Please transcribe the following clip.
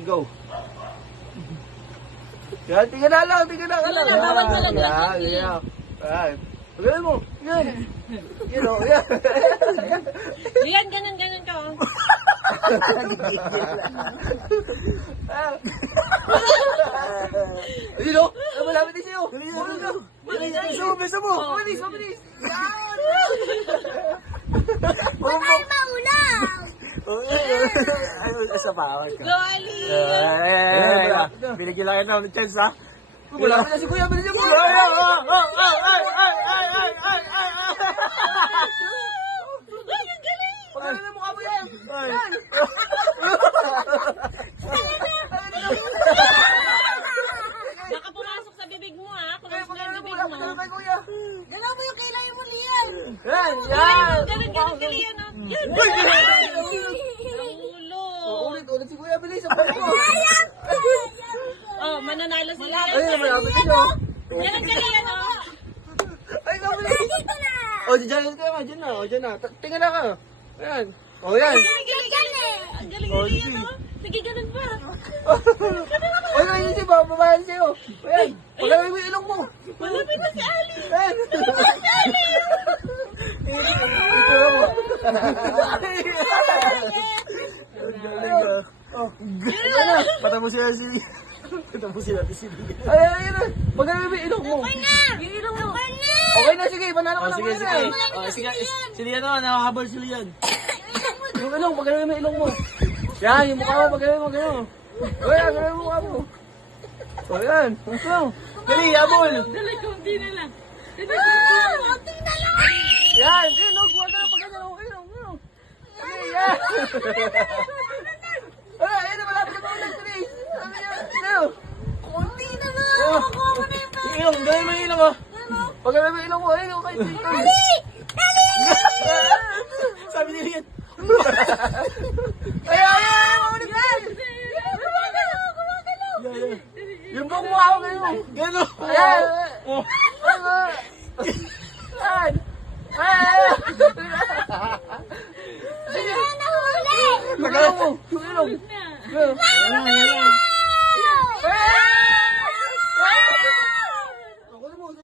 Go. Yan, tingnan na lang. Bawal talaga. Yan. Pagawin mo. Yan. Yan o, yan. Yan, ganun ka. Oh. Ayun o, malapit din sa'yo. Bisa mo. Mabilis. Yan. Ay, maulaw! Ay, sa bawal ka. Go, Ali! Binigyan lang ng chance, ha? Malapit na si Kuya. Bilisan mo. Pagawin mo mukha mo yan. Yan. Baka pumasok sa bibig mo, ha? Pumasok sa Pagawin mo bibig mukha mo. mo kay Kuya. Galaw mo yung kailangan mo liyan! Yan. Ganun ka liyan, ha? Yan! Ulo! Ulit si Kuya. Bilis. Ang pagko. Oh, mananalo sila. Ayun, malapit din o. Ganun ka liyan, oh. Ay, mabilis. Dito na! O, dyan ka naman. Dyan na. Tingnan na ka. Ayan. O, yan. Ang galing-galing, oh. Sige, ganun pa. O, yan si babayan sa'yo. Ayan. Pagawin mo yung ilong mo. Malapit na si Ali. Ayan. Ito na mo. Patapusin natin si Ayan. Pagawin mo yung ilong mo. Yung ilong mo. Okay na, sige. Panalo ka na. Sige. Sige, sila yan, nakahabol sila yan. Yung ilong, pagawin mo yung ilong mo. Yan, yung mukha mo, pagawin mo, gano'n. O, yan, pagawin mo mukha mo. O, yan. Dali, habol. Dali, kunti na lang. Yan, yan, no, kuha ka na, pagawin mo. Ayun. Sige, yan. Wala, ayun na, malapit na pa ulit. Dali. Sabi niya, ano? Kunti na nga! Oh. Makuha mo na yung Yung ilong, gawin mo yung ilong, oh. Pagawin mo yung ilong mo, ayun, okay. Dali! Sabi nila yan. Ayan, maulit yan. Yung buong mukha ko ngayon. Gano'n. Ayan. Ayan. Ayan. Wala na huli! Pagawin mo, yung ilong. Na. Ayan.